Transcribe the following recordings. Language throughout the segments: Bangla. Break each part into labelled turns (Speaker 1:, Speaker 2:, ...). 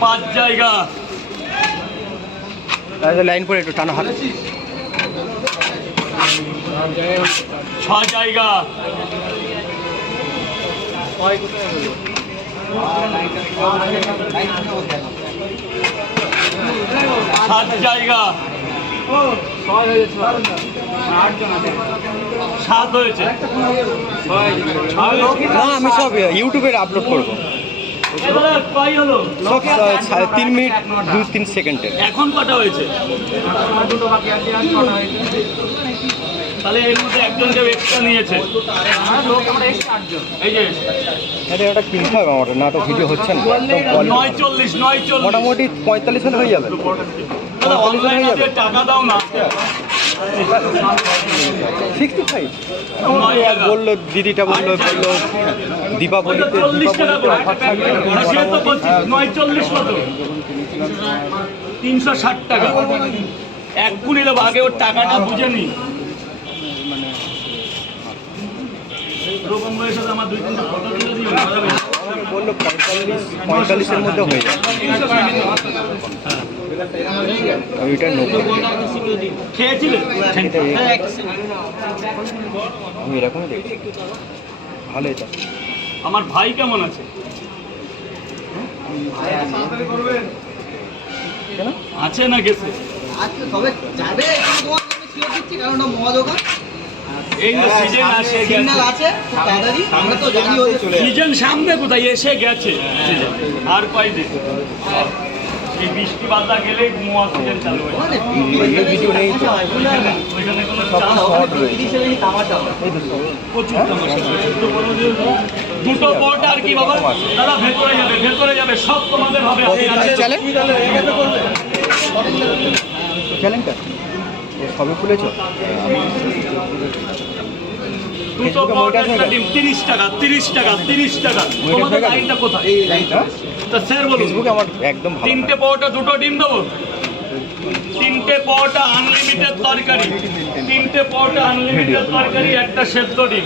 Speaker 1: পাঁচ জায়গা।
Speaker 2: লাইন করে একটু টানা হাত।
Speaker 1: ছ জায়গা। সাত জায়গা। সাত হয়েছে।
Speaker 2: না আমি সব ইউটিউবে আপলোড করব। তিন মিনিট দু তিন সেকেন্ডের
Speaker 1: এখন কটা হয়েছে? তাহলে এর মধ্যে একজন এক্সট্রা নিয়েছে। এই যে।
Speaker 2: এটা কিনতে হবে আমার না তো ভিডিও হচ্ছে না।
Speaker 1: নয় চল্লিশ নয় চল্লিশ
Speaker 2: মোটামুটি পঁয়তাল্লিশ হলে হয়ে যাবে।
Speaker 1: টাকা দাও না।
Speaker 2: Sixty five. বলল, দিদিটা বলল বলল, দীপাবলিতে
Speaker 1: তিনশো ষাট টাকা এক কুড়ি দেবো আগে ওর টাকাটা বুঝে নি ওরকম বয়সে আমার দুই তিনটা ফটো তুলে
Speaker 2: আমাকে বলল পঁয়তাল্লিশ পঁয়তাল্লিশের মধ্যে হয়ে যাবে ওইটা নব্বই আমি এরকমই ভালো এটা।
Speaker 1: আমার ভাই কেমন আছে? আছে না গেছে?
Speaker 3: আজকে তবে যাবে কারণ ওটা
Speaker 1: সিজন আসে
Speaker 3: সিগন্যাল আছে তাড়াতাড়ি আমরা তো জানি ওই
Speaker 1: সিজন সামনে কোথায় এসে গেছে আর কয় দিন এই বৃষ্টি বাদলা গেলে মোয়া সিজন চালু হয়ে যাবে।
Speaker 2: ভিডিও নেই তো
Speaker 1: ওইখানে কোনো
Speaker 2: সব শর্ট রয়েছে
Speaker 3: তিরিশ তামাশা
Speaker 2: এই তো
Speaker 1: প্রচুর তামাশা চোদ্দ পনেরো দুটো পট আর কি বাবা দাদা ভেতরে যাবে ভেতরে যাবে সব তোমাদের হবে আছে।
Speaker 2: চ্যালেঞ্জ চ্যালেঞ্জটা ও সবে খুলেছ?
Speaker 1: তিরিশ টাকা তিরিশ টাকা তিরিশ টাকা। তোমাদের লাইনটা কোথায়? তা স্যার বলুন।
Speaker 2: ফেসবুকে আমার একদম
Speaker 1: তিনটে পাওয়াটা দুটো ডিম দেবো? তিনটে পাওয়াটা আনলিমিটেড তরকারি। তিনটে পাওয়াটা আনলিমিটেড তরকারি একটা সেদ্ধ ডিম।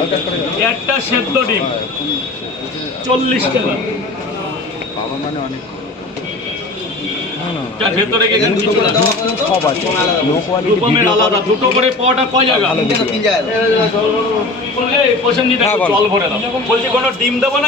Speaker 1: একটা সেদ্ধ ডিম। চল্লিশ টাকা।
Speaker 2: না, না,
Speaker 1: তার ভেতরে এখানে কিছু
Speaker 2: সব আছে লো কোয়ালিটি
Speaker 1: রূপমের আলাদা দুটো করে পাওয়াটা কয় জায়গা?
Speaker 3: তিন জায়গা।
Speaker 1: প্রসেনজিৎ
Speaker 2: হ্যাঁ।
Speaker 1: জল ভরে দাও। বলছি কোনো ডিম দেবো না?